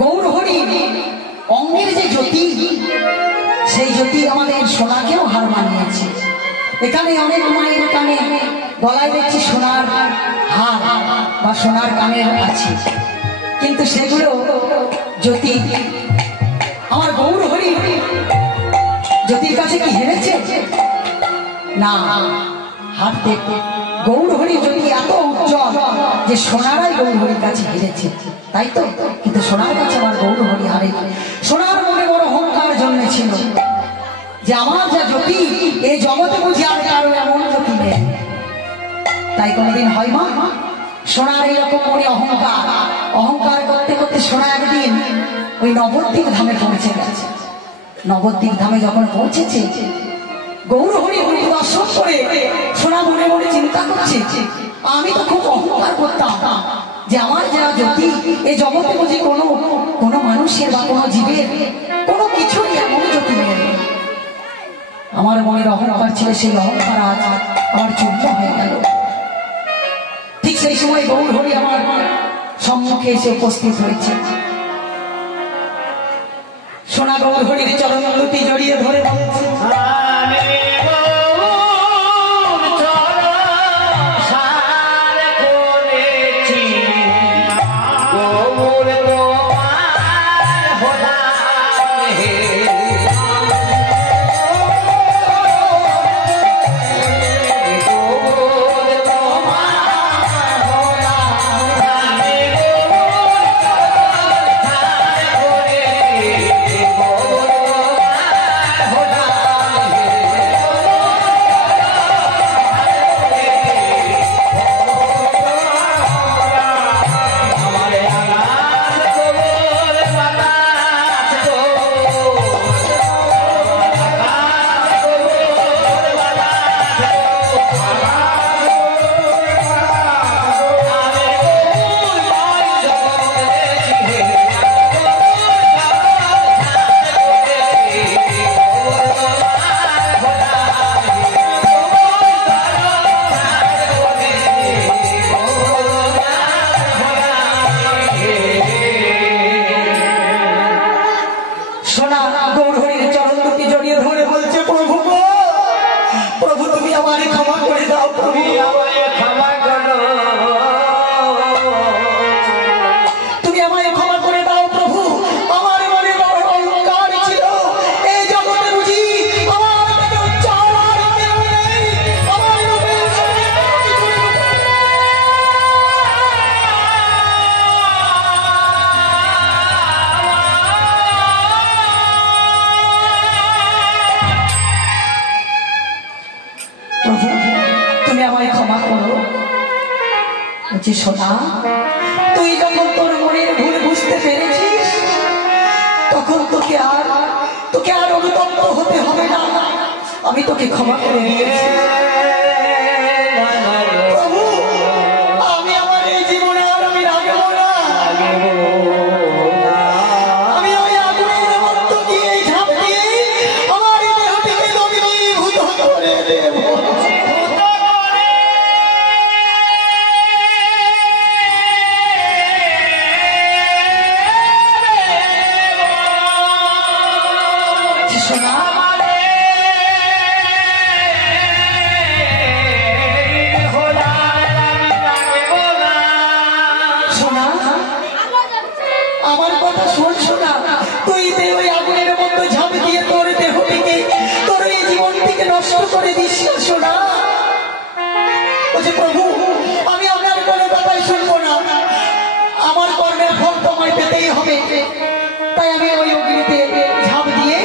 গৌর হরি অঙ্গের যে জ্যোতি, সেই জ্যোতি আমাদের সোনাকেও হার মানিয়েছে। এখানে অনেক মায়ের কানে গলায় দেখছি সোনার হার বা সোনার কানের আছে, কিন্তু সেগুলো জ্যোতি। আমার গৌর হরি জ্যোতির কাছে কি হেরেছে? না, হারতে গৌর হরি জ্যোতি এত উজ্জ্বল যে সোনারাই গৌর হরির কাছে হেরেছে, তাই তো। কিন্তু সোনার কাছে আমার গৌর হরি হারে। সোনার মনে বড় অহংকার জন্মেছিল যে আমার যা জ্যোতি এই জগতে বুঝি আর কারো এমন জ্যোতি নেই। তাই কোনদিন হয় মা, সোনার এইরকম মনে অহংকার অহংকার করতে করতে সোনা একদিন ওই নবদ্বীপ ধামে পৌঁছে গেছে। নবদ্বীপ ধামে যখন পৌঁছেছে, গৌর হরি দর্শন করে সোনা মনে মনে চিন্তা করছে, আমি তো খুব অহংকার করতাম যে আমার যারা জ্যোতি এই জগতে বুঝি কোনো মানুষের বা কোনো জীবের কোনো কিছুই এমন জ্যোতি নেই। আমার মনের অহংকার ছিল, সেই অহংকার আজ আমার চূর্ণ হয়ে গেল। ঠিক সেই সময় গৌর হরি আমার সম্মুখে এসে উপস্থিত হয়েছে। সোনা গৌর হরির চরণ দুটি জড়িয়ে ধরে বলছে, সোনা তুই যখন তোর মনের ভুল বুঝতে পেরেছিস, তখন তোকে আর অনুতপ্ত হতে হবে না, আমি তোকে ক্ষমা করে দিয়েছি। প্রভু, আমি আমার এই জীবনে আর আমি রাখবো না, আমি ওই আগুনের মধ্য দিয়ে ঝাঁপ দিয়ে আমার দেহটিকে দগ্ধীভূত করে দেব। প্রভু, আমি আপনার কোনো কথাই শুনবো না, আমার কর্মের ফল তোমায় পেতেই হবে, তাই আমি ওই অগ্নিতে ঝাঁপ দিয়ে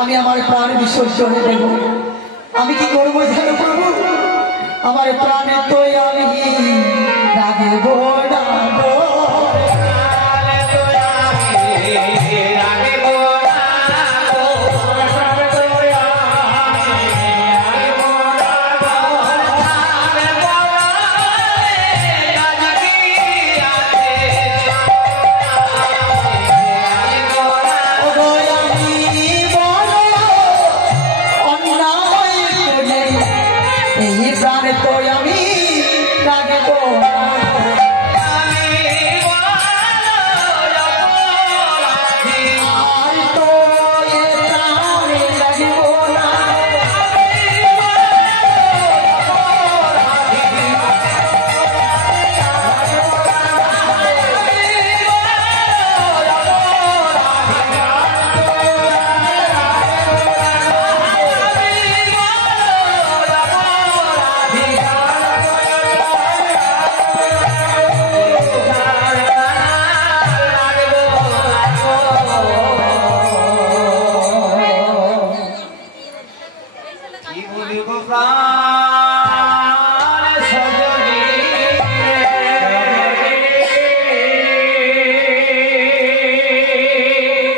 আমি আমার প্রাণ বিসর্জনে দেব। আমি কি করবো জানো প্রভু? আমার প্রাণের তো আমি রাখবো না।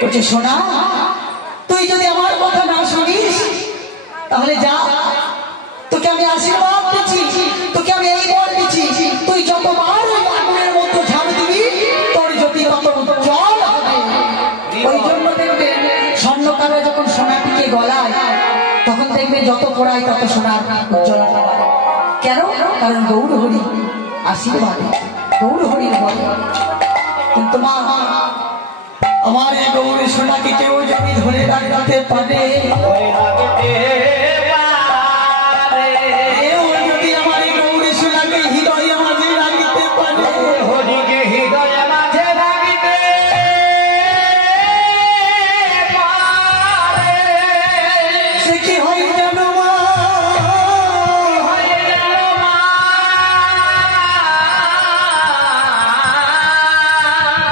বলছে শোনা, তুই যদি আমার কথা না শুনিস তাহলে যা, তোকে আমি আশীর্বাদ দিচ্ছি, তোকে আমি এই বল দিচ্ছি, তুই যতবার আগুনের মতো ঝাড় দিবি তোর জ্যোতি তত উজ্জ্বল হবে। ওই জন্য দেখবে স্বর্ণকাররা যখন সোনাটিকে গলায় তখন দেখবে যত পোড়ায় তত সোনার উজ্জ্বলতা বাড়ে। কেন? কারণ গৌর হরি আশীর্বাদ, গৌর হরির বলে। কিন্তু মা, আমার এই গৌরী সোনাকে কেউ যদি ধরে রাখতে পারে, যদি আমার এই গৌরী সোনাকে হৃদয়ে মাঝে রাখতে পারে, হরিকে হৃদয়ে মাঝে রাখতে পারে, সে কি হয় জানো মা?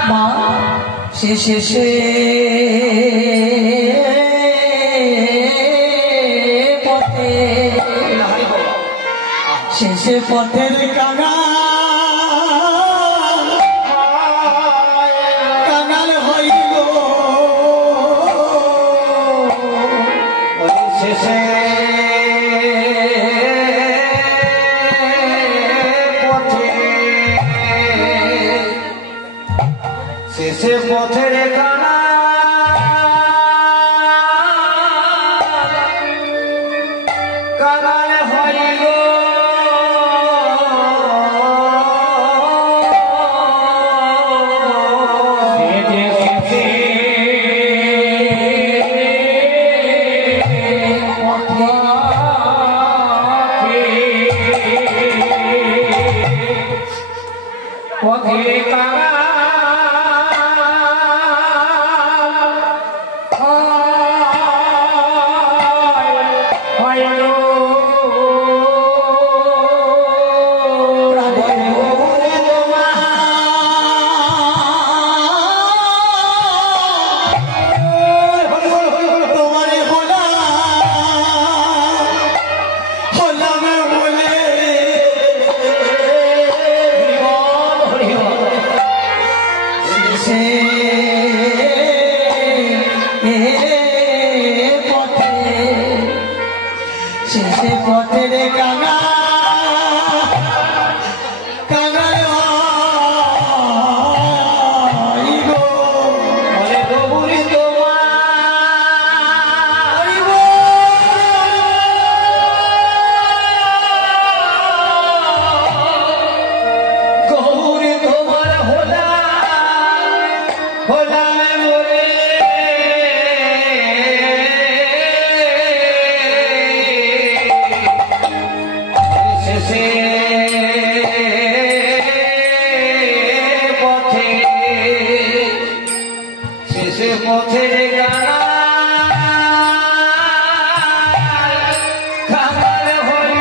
মা শেষে পথে, শেষে পথের কাঙাল হইল, শেষে পথে, শেষে পথের কাঙাল হইল, পথে শেষে পথের কাঙাল হইল, বলে গৌরী তোমার, গৌরী তোমার হলাম বলে শেষে পথে কাঙাল হইল,